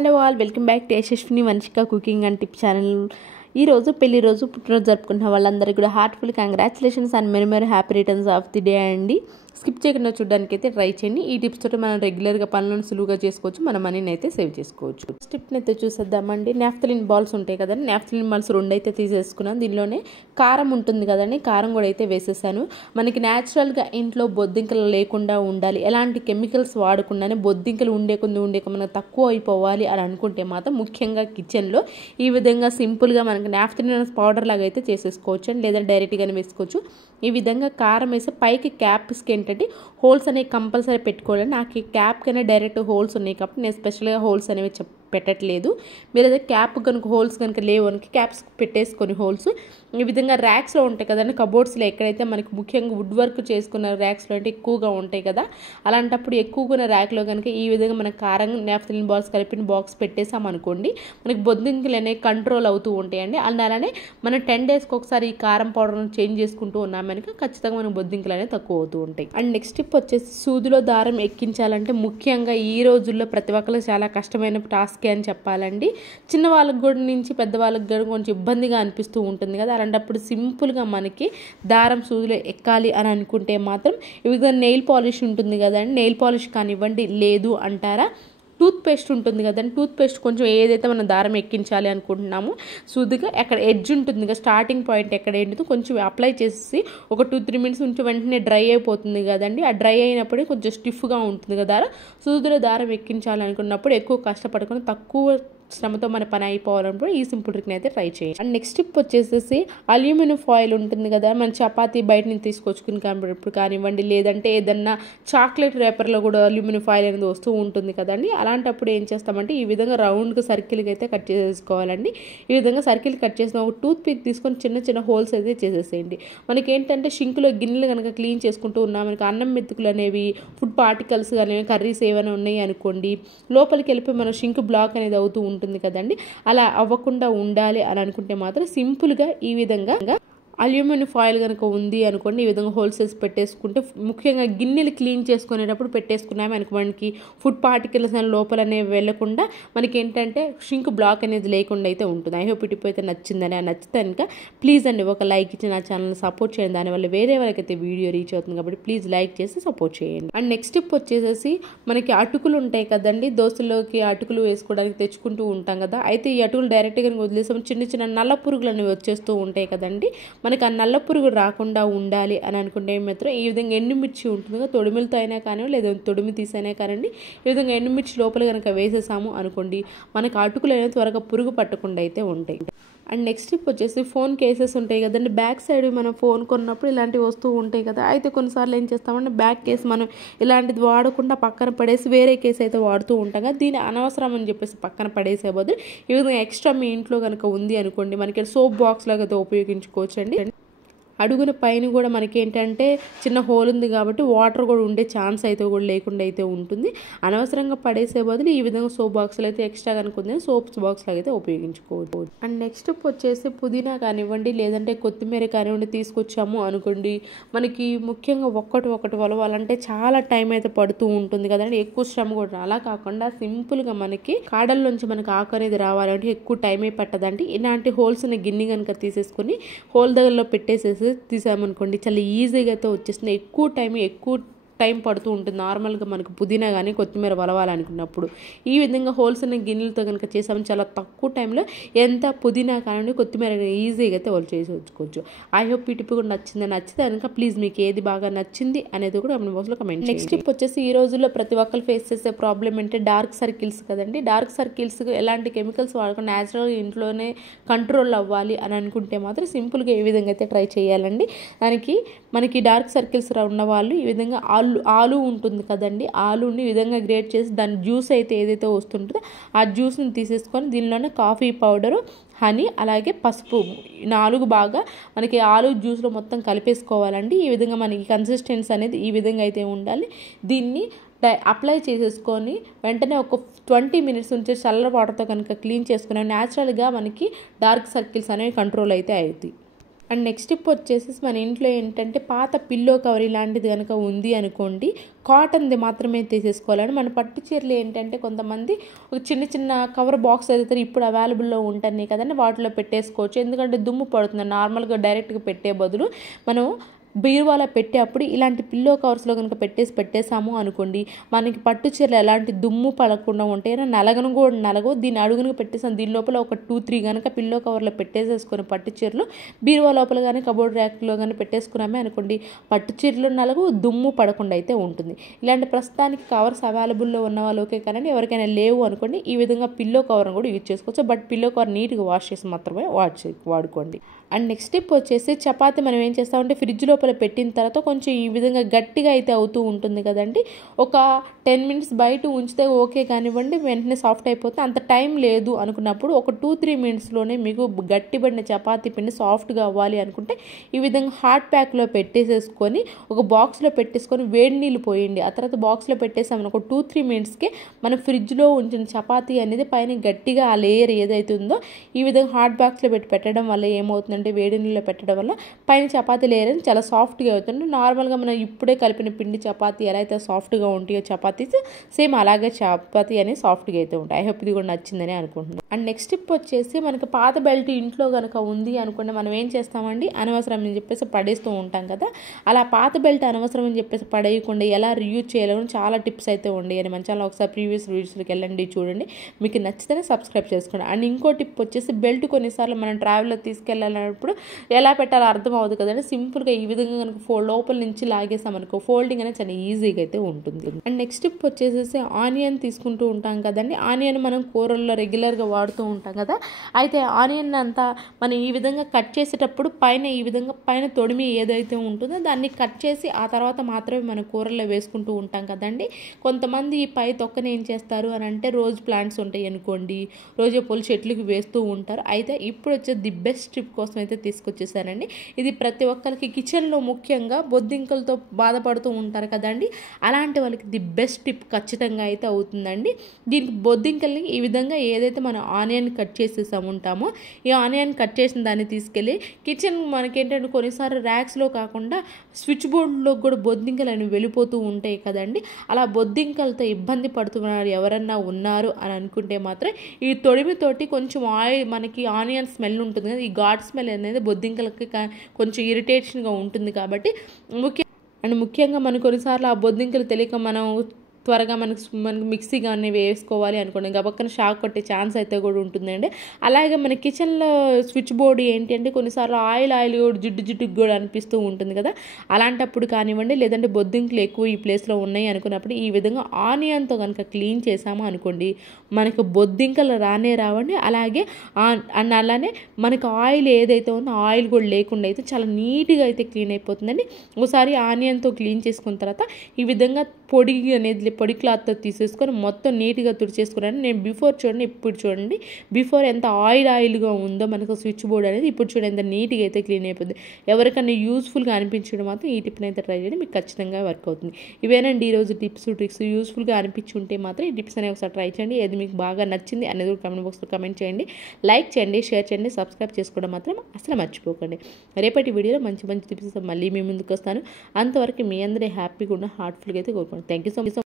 Hello all welcome back to Yashaswini Vanshika cooking and tip channel. ఈరోజు పెళ్లి రోజు పుట్టినరోజు జరుపుకుంటున్న వాళ్ళందరికీ కూడా heartful congratulations and merry merry happy returns of the day అండి. స్కిప్ చేయకుండా చూడడానికి అయితే ట్రై చేయండి. ఈ టిప్స్ తోటి మనం రెగ్యులర్గా పనులను సులువుగా చేసుకోవచ్చు, మన మనీని అయితే సేవ్ చేసుకోవచ్చు. ఫస్ట్ టిప్ని అయితే చూసేద్దామండి. నాఫ్థలిన్ బాల్స్ ఉంటాయి కదండి, నాఫ్థలిన్ బాల్స్ 2 అయితే తీసేసుకున్నాను. దీనిలోనే కారం ఉంటుంది కదండి, కారం కూడా అయితే వేసేసాను. మనకి న్యాచురల్గా ఇంట్లో బొద్దింకలు లేకుండా ఉండాలి, ఎలాంటి కెమికల్స్ వాడకుండానే బొద్దింకలు ఉండే మనకు తక్కువ అయిపోవాలి అని అనుకుంటే మాత్రం ముఖ్యంగా కిచెన్లో ఈ విధంగా సింపుల్గా మనకి నాఫ్థలిన్ పౌడర్ లాగా అయితే చేసేసుకోవచ్చు అండి, లేదా డైరెక్ట్గానే వేసుకోవచ్చు. ఈ విధంగా కారం వేసి పైకి క్యాప్స్కి ఏంటంటే హోల్స్ అనేవి కంపల్సరీ పెట్టుకోవాలి. నాకు ఈ క్యాప్ కన్నా డైరెక్ట్ హోల్స్ ఉన్నాయి కాబట్టి నేను స్పెషల్గా హోల్స్ అనేవి పెట్టట్లేదు. మీరు అదే క్యాప్ కనుక హోల్స్ కనుక లేవు కనుక క్యాప్స్ పెట్టేసుకొని హోల్స్ ఈ విధంగా ర్యాక్స్లో ఉంటాయి కదండి, కబోర్డ్స్లో ఎక్కడైతే మనకి ముఖ్యంగా వుడ్ వర్క్ చేసుకున్న ర్యాక్స్లో అంటే ఎక్కువగా ఉంటాయి కదా, అలాంటప్పుడు ఎక్కువగా ర్యాక్లో కనుక ఈ విధంగా మన కారం నాఫ్థలిన్ బాల్స్ కలిపిన బాక్స్ పెట్టేసామనుకోండి, మనకి బొద్దింకలు అనేవి కంట్రోల్ అవుతూ ఉంటాయండి. అలానే మనం 10 డేస్కి ఒకసారి ఈ కారం పౌడర్ను చేంజ్ చేసుకుంటూ ఉన్నామనుక ఖచ్చితంగా మనకు బొద్దింకలు అనేవి తక్కువ అవుతూ ఉంటాయి. అండ్ నెక్స్ట్ టిప్ వచ్చేసి సూదిలో దారం ఎక్కించాలంటే ముఖ్యంగా ఈ రోజుల్లో ప్రతి ఒక్కరికి చాలా కష్టమైన టాస్క్ అని చెప్పాలండి. చిన్న వాళ్ళకి కూడా నుంచి పెద్దవాళ్ళకి కూడా కొంచెం ఇబ్బందిగా అనిపిస్తూ ఉంటుంది కదా, అలాంటప్పుడు సింపుల్గా మనకి దారం సూదిలో ఎక్కాలి అని అనుకుంటే మాత్రం ఈ విధంగా నెయిల్ పాలిష్ ఉంటుంది కదండి, నెయిల్ పాలిష్ కానివ్వండి, లేదు అంటారా టూత్ పేస్ట్ ఉంటుంది కదండి, టూత్ పేస్ట్ కొంచెం ఏదైతే మనం దారం ఎక్కించాలి అనుకుంటున్నామో సూదిగా అక్కడ ఎడ్జ్ ఉంటుంది కదా, స్టార్టింగ్ పాయింట్ ఎక్కడ ఏంటిదో కొంచెం అప్లై చేసి ఒక 2-3 మినిట్స్ ఉంచి వెంటనే డ్రై అయిపోతుంది కదండి. ఆ డ్రై అయినప్పుడే కొంచెం స్టిఫ్గా ఉంటుంది కదా దారం. సూదిలో దారం ఎక్కించాలి అనుకున్నప్పుడు ఎక్కువ కష్టపడుకొని తక్కువ శ్రమతో మన పని అయిపోవాలన్నప్పుడు ఈ సింపుల్ ట్రిక్ని అయితే ట్రై చేయండి. అండ్ నెక్స్ట్ టిప్ వచ్చేసేసి అల్యూమినియం ఫాయిల్ ఉంటుంది కదా, మన చపాతీ బయట నుంచి తీసుకొచ్చుకుని కాబట్టి కానివ్వండి, లేదంటే ఏదన్నా చాక్లెట్ రేపర్లో కూడా అల్యూమినియం ఫాయిల్ అనేది వస్తూ ఉంటుంది కదండి. అలాంటప్పుడు ఏం చేస్తామంటే ఈ విధంగా రౌండ్గా సర్కిల్కి అయితే కట్ చేసేసుకోవాలండి. ఈ విధంగా సర్కిల్ కట్ చేసిన ఒక టూత్ పిక్ తీసుకొని చిన్న చిన్న హోల్స్ అయితే చేసేసేయండి. మనకి ఏంటంటే షింక్లో గిన్నెలు కనుక క్లీన్ చేసుకుంటూ ఉన్నాం, మనకి అన్నం మెతుకులు అనేవి, ఫుడ్ పార్టికల్స్ అనేవి, కర్రీస్ ఏమైనా ఉన్నాయి అనుకోండి, లోపలికి వెళ్ళిపోయి మన షింక్ బ్లాక్ అనేది అవుతూ ఉంటుంది కదండి. అలా అవ్వకుండా ఉండాలి అని అనుకుంటే మాత్రం సింపుల్గా ఈ విధంగా అల్యూమినియం ఫాయిల్ కనుక ఉంది అనుకోండి, ఈ విధంగా హోల్సేల్స్ పెట్టేసుకుంటే ముఖ్యంగా గిన్నెలు క్లీన్ చేసుకునేటప్పుడు పెట్టేసుకున్నాము అనుకో, మనకి ఫుడ్ పార్టికల్స్ అని లోపల అనేవి వెళ్లకుండా మనకి ఏంటంటే షింక్ బ్లాక్ అనేది లేకుండా అయితే ఉంటుంది. ఐ హోప్ ఈ టిప్ అయితే నచ్చిందని, నచ్చితే కనుక ప్లీజ్ అండి ఒక లైక్ ఇచ్చి నా ఛానల్ని సపోర్ట్ చేయండి. దానివల్ల వేరే వాళ్ళకైతే వీడియో రీచ్ అవుతుంది కాబట్టి ప్లీజ్ లైక్ చేసి సపోర్ట్ చేయండి. అండ్ నెక్స్ట్ టిప్ వచ్చేసేసి మనకి అటుకులు ఉంటాయి కదండి, దోశలోకి అటుకులు వేసుకోవడానికి తెచ్చుకుంటూ ఉంటాం కదా, అయితే ఈ అటుకులు డైరెక్ట్గా వదిలేసాము చిన్న చిన్న నల్ల పురుగులు అనేవి వచ్చేస్తూ ఉంటాయి కదండి. మనకి ఆ నల్ల పురుగు రాకుండా ఉండాలి అని అనుకుంటే మాత్రం ఈ విధంగా ఎండుమిర్చి ఉంటుంది, తొడిమిలతో అయినా కానీ లేదా తొడిమి తీసైనా కానివ్వండి, ఈ విధంగా ఎండుమిర్చి లోపల కనుక వేసేసాము అనుకోండి, మనకి అటుకులు అనేది త్వరగా పురుగు పట్టకుండా అయితే ఉంటాయి. అండ్ నెక్స్ట్ టిప్ వచ్చేసి ఫోన్ కేసెస్ ఉంటాయి కదండి, బ్యాక్ సైడ్ మనం ఫోన్ కొన్నప్పుడు ఇలాంటివి వస్తూ ఉంటాయి కదా, అయితే కొన్నిసార్లు ఏం చేస్తామంటే బ్యాక్ కేస్ మనం ఇలాంటిది వాడకుండా పక్కన పడేసి వేరే కేసు అయితే వాడుతూ ఉంటాం కదా, దీని అనవసరం అని చెప్పేసి పక్కన పడేసే బదులు ఈ విధంగా ఎక్స్ట్రా మీ ఇంట్లో కనుక ఉంది అనుకోండి, మనకి సోప్ బాక్స్ లాగా అయితే ఉపయోగించుకోవచ్చు అండి. అడుగున పైన కూడా మనకి ఏంటంటే చిన్న హోల్ ఉంది కాబట్టి వాటర్ కూడా ఉండే ఛాన్స్ అయితే కూడా లేకుండా అయితే ఉంటుంది. అనవసరంగా పడేసే బదులు ఈ విధంగా సోప్ బాక్స్లో అయితే ఎక్స్ట్రా కనుక్కుంది సోప్స్ బాక్స్ లాగా అయితే ఉపయోగించుకోవచ్చు. అండ్ నెక్స్ట్ వచ్చేసి పుదీనా కానివ్వండి, లేదంటే కొత్తిమీర కానివ్వండి తీసుకొచ్చాము అనుకోండి, మనకి ముఖ్యంగా ఒకటి వలవాలంటే చాలా టైం అయితే పడుతూ ఉంటుంది కదండి, ఎక్కువ శ్రమ కూడా. అలా కాకుండా సింపుల్గా మనకి కాడల్లోంచి మనకి ఆకు అనేది రావాలంటే ఎక్కువ టైమే పట్టదండి. ఇలాంటి హోల్స్ ఉన్న గిన్నె కనుక తీసేసుకొని హోల్ దగ్గరలో పెట్టేసేసి తీసామనుకోండి, చాలా ఈజీగా అయితే వచ్చేస్తుంది. ఎక్కువ టైం పడుతూ ఉంటుంది నార్మల్గా మనకు పుదీనా కానీ కొత్తిమీర వలవాలనుకున్నప్పుడు. ఈ విధంగా హోల్స్ ఉన్న గిన్నెలతో కనుక చేసాము చాలా తక్కువ టైంలో ఎంత పుదీనా కానీ కొత్తిమీర ఈజీగా అయితే వాళ్ళు చేసి వచ్చుకోవచ్చు. ఐ హోప్ ఈ టిప్ కూడా నచ్చితే కనుక ప్లీజ్ మీకు ఏది బాగా నచ్చింది అనేది కూడా మన బాక్స్లో కమెంట్ చేయండి. నెక్స్ట్ టిప్ వచ్చేసి ఈ రోజుల్లో ప్రతి ఒక్కరు ఫేస్ చేసే ప్రాబ్లం అంటే డార్క్ సర్కిల్స్ కదండి. డార్క్ సర్కిల్స్ ఎలాంటి కెమికల్స్ వాడకుండా న్యాచురల్గా ఇంట్లోనే కంట్రోల్ అవ్వాలి అని అనుకుంటే మాత్రం సింపుల్గా ఏ విధంగా అయితే ట్రై చేయాలండి. మనకి డార్క్ సర్కిల్స్ ఉన్న వాళ్ళు ఈ విధంగా ఆలు ఉంటుంది కదండి, ఆలుని ఈ విధంగా గ్రేట్ చేసి దాని జ్యూస్ అయితే ఏదైతే వస్తుంటుందో ఆ జ్యూస్ని తీసేసుకొని దీనిలోనే కాఫీ పౌడరు, హనీ, అలాగే పసుపు 4 బాగా మనకి ఆలు జ్యూస్లో మొత్తం కలిపేసుకోవాలండి. ఈ విధంగా మనకి కన్సిస్టెన్సీ అనేది ఈ విధంగా అయితే ఉండాలి. దీన్ని అప్లై చేసేసుకొని వెంటనే ఒక 20 మినిట్స్ నుంచి చల్ల వాటర్తో కనుక క్లీన్ చేసుకుని న్యాచురల్గా మనకి డార్క్ సర్కిల్స్ అనేవి కంట్రోల్ అయితే అవుతాయి. అండ్ నెక్స్ట్ టిప్ వచ్చేసి మన ఇంట్లో ఏంటంటే పాత పిల్లో కవర్ ఇలాంటిది కనుక ఉంది అనుకోండి, కాటన్ది మాత్రమే తీసేసుకోవాలని. మన పట్టు చీరలు ఏంటంటే కొంతమంది ఒక చిన్న చిన్న కవర్ బాక్స్ అయితే ఇప్పుడు అవైలబుల్లో ఉంటున్నాయి కదండి, వాటిలో పెట్టేసుకోవచ్చు. ఎందుకంటే దుమ్ము పడుతుంది. నార్మల్గా డైరెక్ట్గా పెట్టే బదులు మనం బీరువాలో పెట్టేటప్పుడు ఇలాంటి పిల్లో కవర్స్లో కనుక పెట్టేసాము అనుకోండి, మనకి పట్టు చీరలు ఎలాంటి దుమ్ము పడకుండా ఉంటాయి. నలగను కూడా నలగవు. దీన్ని అడుగును పెట్టేసాం, దీని లోపల ఒక 2-3 కనుక పిల్లో కవర్లో పెట్టేసేసుకొని పట్టు చీరలు బీరువా లోపల కానీ కబోర్డ్ ర్యాక్లో కానీ పెట్టేసుకున్నామే అనుకోండి, పట్టు చీరలు నలగు, దుమ్ము పడకుండా అయితే ఉంటుంది. ఇలాంటి ప్రస్తుతానికి కవర్స్ అవైలబుల్లో ఉన్న వాళ్ళు ఓకే, కానీ ఎవరికైనా లేవు అనుకోండి, ఈ విధంగా పిల్లో కవర్ని కూడా యూజ్ చేసుకోవచ్చు. బట్ పిల్లో కవర్ నీట్గా వాష్ చేసి మాత్రమే వాడుకోండి. అండ్ నెక్స్ట్ టిప్ వచ్చేసి చపాతీ మనం ఏం చేస్తామంటే ఫ్రిడ్జ్ లోపల పెట్టిన తర్వాత కొంచెం ఈ విధంగా గట్టిగా అయితే అవుతూ ఉంటుంది కదండి, ఒక 10 minutes బయట ఉంచితే ఓకే కానివ్వండి, వెంటనే సాఫ్ట్ అయిపోతే అంత టైం లేదు అనుకున్నప్పుడు ఒక 2-3 minutesలోనే మీకు గట్టిపడిన చపాతీ పిండి సాఫ్ట్గా అవ్వాలి అనుకుంటే ఈ విధంగా హాట్ ప్యాక్లో పెట్టేసేసుకొని ఒక బాక్స్లో పెట్టేసుకొని వేడి నీళ్ళు పోయండి. ఆ తర్వాత బాక్స్లో పెట్టేసామని ఒక 2-3 minutesకే మన ఫ్రిడ్జ్లో ఉంచిన చపాతీ అనేది పైన గట్టిగా ఆ లేయర్ ఏదైతే ఉందో ఈ విధంగా హాట్ బాక్స్లో పెట్టడం వల్ల ఏమవుతుంది అంటే వేడి నీళ్ళు పెట్టడం వల్ల పైన చపాతీ లేయర్ అని చాలా సాఫ్ట్గా అవుతుంది. నార్మల్గా మనం ఇప్పుడే కలిపిన పిండి చపాతీ ఎలా అయితే సాఫ్ట్గా ఉంటాయో చపాతీస్, సేమ్ అలాగే చపాతీ అనేది సాఫ్ట్గా అయితే ఉంటాయి. ఐ హోప్ ఇది కూడా నచ్చిందని అనుకుంటున్నాను. అండ్ నెక్స్ట్ టిప్ వచ్చేసి మనకి పాత బెల్ట్ ఇంట్లో కనుక ఉంది అనుకుంటే మనం ఏం చేస్తామండి, అనవసరం అని చెప్పేసి పడేస్తూ ఉంటాం కదా, అలా పాత బెల్ట్ అనవసరం అని చెప్పేసి పడేయకుండా ఎలా రీయూజ్ చేయాలని చాలా టిప్స్ అయితే ఉండేవి. మన ఛానల్ ఒకసారి ప్రీవియస్ వీడియోస్లోకి వెళ్ళండి, చూడండి, మీకు నచ్చితేనే సబ్స్క్రైబ్ చేసుకోండి. అండ్ ఇంకో టిప్ వచ్చేసి బెల్ట్ కొన్నిసార్లు మనం ట్రావెల్లో తీసుకెళ్ళాలన్నప్పుడు ఎలా పెట్టాలో అర్థం అవ్వదు కదండి, సింపుల్గా ఈ విధంగా కనుక లోపల నుంచి లాగేసామనుకో ఫోల్డింగ్ అనేది చాలా ఈజీగా అయితే ఉంటుంది. అండ్ నెక్స్ట్ టిప్ వచ్చేసి ఆనియన్ తీసుకుంటూ ఉంటాం కదండి, ఆనియన్ మనం కూరల్లో రెగ్యులర్గా వాడుతూ ఉంటాం కదా, అయితే ఆనియన్ అంతా మనం ఈ విధంగా కట్ చేసేటప్పుడు పైన ఈ విధంగా పైన తొడిమి ఏదైతే ఉంటుందో దాన్ని కట్ చేసి ఆ తర్వాత మాత్రమే మన కూరల్లో వేసుకుంటూ ఉంటాం కదండి. కొంతమంది ఈ పై తొక్కని ఏం చేస్తారు అని అంటే రోజ్ ప్లాంట్స్ ఉంటాయి అనుకోండి, రోజా పూలు చెట్లకి వేస్తూ ఉంటారు. అయితే ఇప్పుడు వచ్చే ది బెస్ట్ టిప్ కోసం అయితే తీసుకొచ్చేసానండి. ఇది ప్రతి ఒక్కరికి కిచెన్లో ముఖ్యంగా బొద్దింకలతో బాధపడుతూ ఉంటారు కదండి, అలాంటి వాళ్ళకి ది బెస్ట్ టిప్ ఖచ్చితంగా అయితే అవుతుందండి. దీనికి బొద్దింకల్ని ఈ విధంగా ఏదైతే మనం ఆనియన్ కట్ చేసేసాము ఉంటామో ఈ ఆనియన్ కట్ చేసిన దాన్ని తీసుకెళ్ళి కిచెన్ మనకేంటంటే కొన్నిసార్లు ర్యాక్స్లో కాకుండా స్విచ్ బోర్డులో కూడా బొద్దింకలు అనేవి వెళ్ళిపోతూ ఉంటాయి కదండి, అలా బొద్దింకలతో ఇబ్బంది పడుతున్నారు ఎవరన్నా ఉన్నారు అని అనుకుంటే మాత్రం ఈ తొడిమితోటి కొంచెం ఆయిల్, మనకి ఆనియన్ స్మెల్ ఉంటుంది కదా, ఈ ఘాట్ స్మెల్ అనేది బొద్దింకలకి కొంచెం ఇరిటేషన్గా ఉంటుంది కాబట్టి ముఖ్యంగా మనకు కొన్నిసార్లు ఆ బొద్దింకలు తెలియక మనం త్వరగా మనకు మిక్సీ కానీ వేసుకోవాలి అనుకోండి, గబక్కన షాక్ కొట్టే ఛాన్స్ అయితే కూడా ఉంటుందండి. అలాగే మన కిచెన్లో స్విచ్ బోర్డు ఏంటి అంటే కొన్నిసార్లు ఆయిల్ కూడా జిడ్డుకి కూడా అనిపిస్తూ ఉంటుంది కదా, అలాంటప్పుడు కానివ్వండి, లేదంటే బొద్దింకలు ఎక్కువ ఈ ప్లేస్లో ఉన్నాయి అనుకున్నప్పుడు ఈ విధంగా ఆనియన్తో కనుక క్లీన్ చేసాము అనుకోండి, మనకు బొద్దింకలు రావండి. అలాగే అలానే మనకు ఆయిల్ ఏదైతే ఉందో ఆయిల్ కూడా లేకుండా అయితే చాలా నీట్గా అయితే క్లీన్ అయిపోతుందండి. ఒకసారి ఆనియన్తో క్లీన్ చేసుకున్న తర్వాత ఈ విధంగా పొడి క్లాత్తో తీసేసుకొని మొత్తం నీట్గా తుడిచేసుకున్నాను. నేను బిఫోర్ చూడండి, ఇప్పుడు చూడండి, బిఫోర్ ఎంత ఆయిల్గా ఉందో మనకు స్విచ్ బోర్డ్ అనేది, ఇప్పుడు చూడండి ఎంత నీట్గా అయితే క్లీన్ అయిపోతుంది. ఎవరికైనా యూస్ఫుల్గా అనిపించడం మాత్రం ఈ టిప్ని అయితే ట్రై చేయండి, మీకు ఖచ్చితంగా వర్క్ అవుతుంది. ఇవేనండి ఈరోజు టిప్స్ ట్రిక్స్. యూస్ఫుల్గా అనిపించుంటే మాత్రం ఈ టిప్స్ అనేవి ఒకసారి ట్రై చేయండి. ఏది మీకు బాగా నచ్చింది అనేది కామెంట్ బాక్స్లో కామెంట్ చేయండి, లైక్ చేయండి, షేర్ చేయండి, సబ్స్క్రైబ్ చేసుకోవడం మాత్రం అసలు మర్చిపోకండి. రేపటి వీడియోలో మంచి టిప్స్ మళ్ళీ మీ ముందుకు వస్తాను. అంతవరకు మీ అందరూ హ్యాపీగా ఉన్న హార్ట్ఫుల్గా అయితే కోరుకోండి. Thank you so much.